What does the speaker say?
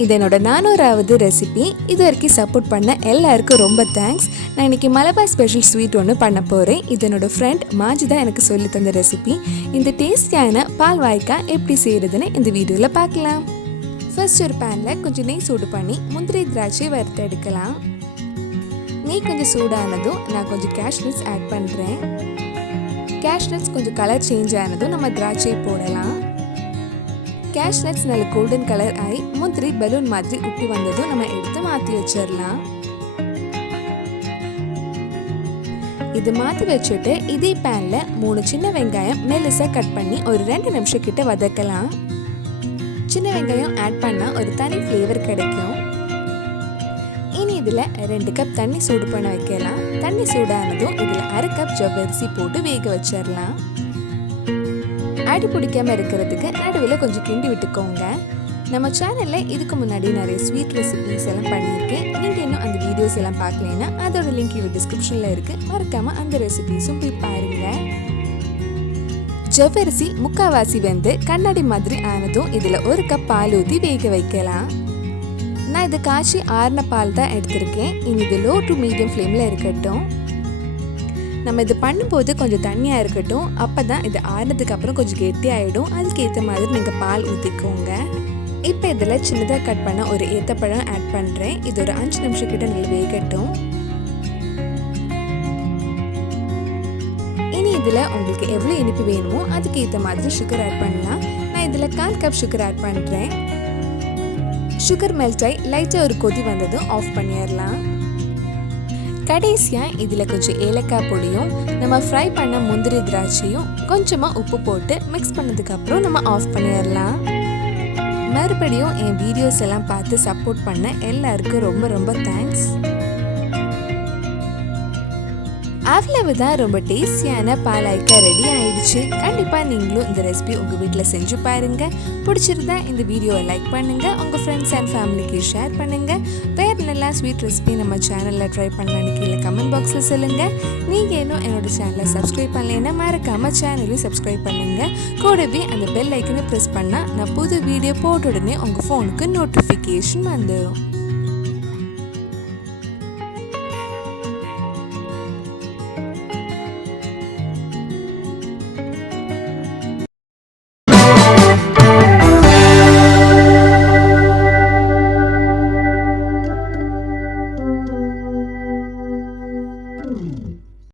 இது என்னோட 400வது ரெசிபி. இது வரைக்கும் சப்போர்ட் பண்ண எல்லாருக்கும் ரொம்ப தேங்க்ஸ். நான் இன்றைக்கி மலபார் ஸ்பெஷல் ஸ்வீட் ஒன்று பண்ண போகிறேன். இது என்னோட ஃப்ரெண்ட் மாஜி தான் எனக்கு சொல்லி தந்த ரெசிபி. இந்த டேஸ்டியான பால் வாய்க்காய் எப்படி செய்கிறதுன்னு இந்த வீடியோவில் பார்க்கலாம். ஃபர்ஸ்ட் ஒரு பேனில் கொஞ்சம் நெய் சூடு பண்ணி முந்திரி திராட்சை வறுத்து எடுக்கலாம். நெய் கொஞ்சம் சூடானதும் நான் கொஞ்சம் கேஷ்நட்ஸ் ஆட் பண்ணுறேன். கேஷ்நட்ஸ் கொஞ்சம் கலர் சேஞ்ச் ஆனதும் நம்ம திராட்சை போடலாம். கேஷ்நட்ஸ் நல்ல கோல்டன் கலர் ஆகி முந்திரி பலூன் மாதிரி உப்பி வந்ததும் நம்ம எடுத்து மாற்றி வச்சிடலாம். இது மாற்றி வச்சுட்டு இதே பேனில் 3 சின்ன வெங்காயம் மெல்லிசா கட் பண்ணி ஒரு 2 நிமிஷம் கிட்ட வதக்கலாம். சின்ன வெங்காயம் ஆட் பண்ணால் ஒரு தனி ஃப்ளேவர் கிடைக்கும். இனி இதில் 2 கப் தண்ணி சூடு பண்ண வைக்கலாம். தண்ணி சூடானதும் இதில் 1/2 கப் ஜவ்வரிசி போட்டு வேக வச்சிடலாம். அடி பிடிக்காமல் இருக்கிறதுக்கு நடுவில் கொஞ்சம் கிண்டி விட்டுக்கோங்க. நம்ம சேனலில் இதுக்கு முன்னாடி நிறைய ஸ்வீட் ரெசிபிஸ் எல்லாம் பண்ணியிருக்கேன். நீங்கள் இன்னும் அந்த வீடியோஸ் எல்லாம் பார்க்கலைன்னா அதோட லிங்க் இதில் டிஸ்கிரிப்ஷனில் இருக்குது. மறக்காமல் அந்த ரெசிபிஸும் போய் பாருங்கள். ஜவ்வரிசி முக்கால்வாசி வெந்து கண்ணாடி மாதிரி ஆனதும் இதில் 1 கப் பால் ஊற்றி வேக வைக்கலாம். நான் இது காய்ச்சி ஆறின பால் தான் எடுத்திருக்கேன். இனி இது லோ டு மீடியம் ஃப்ளேமில் இருக்கட்டும். நம்ம இது பண்ணும்போது கொஞ்சம் தண்ணியாக இருக்கட்டும். அப்போ தான் இது ஆறினதுக்கு அப்புறம் கொஞ்சம் கெட்டியாகிடும். அதுக்கேற்ற மாதிரி நீங்கள் பால் ஊற்றிக்கோங்க. இப்போ இதில் சின்னதாக கட் பண்ண ஒரு ஏத்தப்பழம் ஆட் பண்ணுறேன். இது ஒரு 5 நிமிஷம் கிட்ட நல்லா வேகட்டும். இனி இதில் உங்களுக்கு எவ்வளோ இனிப்பு வேணுமோ அதுக்கேற்ற மாதிரி சுகர் ஆட் பண்ணலாம். நான் இதில் 1/4 கப் சுகர் ஆட் பண்ணுறேன். சுகர் மெல்ட் ஆகி லைட்டாக ஒரு கொதி வந்ததும் ஆஃப் பண்ணிடலாம். கடைசியாக இதில் கொஞ்சம் ஏலக்காய் பொடியும் நம்ம ஃப்ரை பண்ண முந்திரி திராட்சையும் கொஞ்சமாக உப்பு போட்டு மிக்ஸ் பண்ணதுக்கப்புறம் நம்ம ஆஃப் பண்ணிடலாம். மறுபடியும் என் வீடியோஸ் எல்லாம் பார்த்து சப்போர்ட் பண்ண எல்லாருக்கும் ரொம்ப ரொம்ப தேங்க்ஸ். அவ்வளவுதான், ரொம்ப டேஸ்டியான பால் வாய்க்காய் ரெடி ஆயிடுச்சு. கண்டிப்பாக நீங்களும் இந்த ரெசிபி உங்கள் வீட்டில் செஞ்சு பாருங்க. பிடிச்சிருந்தா இந்த வீடியோவை லைக் பண்ணுங்க, உங்கள் ஃப்ரெண்ட்ஸ் அண்ட் ஃபேமிலிக்கு ஷேர் பண்ணுங்க. வேறு நல்லா ஸ்வீட் ரெசிபி நம்ம சேனலில் ட்ரை பண்ணலான்னு கீழே கமெண்ட் பாக்ஸில் சொல்லுங்க. நீங்கள் இன்னும் என்னோட சேனலை சப்ஸ்கிரைப் பண்ணலைன்னா மறக்காமல் சேனலையும் சப்ஸ்கிரைப் பண்ணுங்க. கூடவே அந்த பெல் ஐக்கனை ப்ரெஸ் பண்ணால் நான் புது வீடியோ போட்ட உடனே உங்கள் ஃபோனுக்கு நோட்டிஃபிகேஷன் வந்துடும்.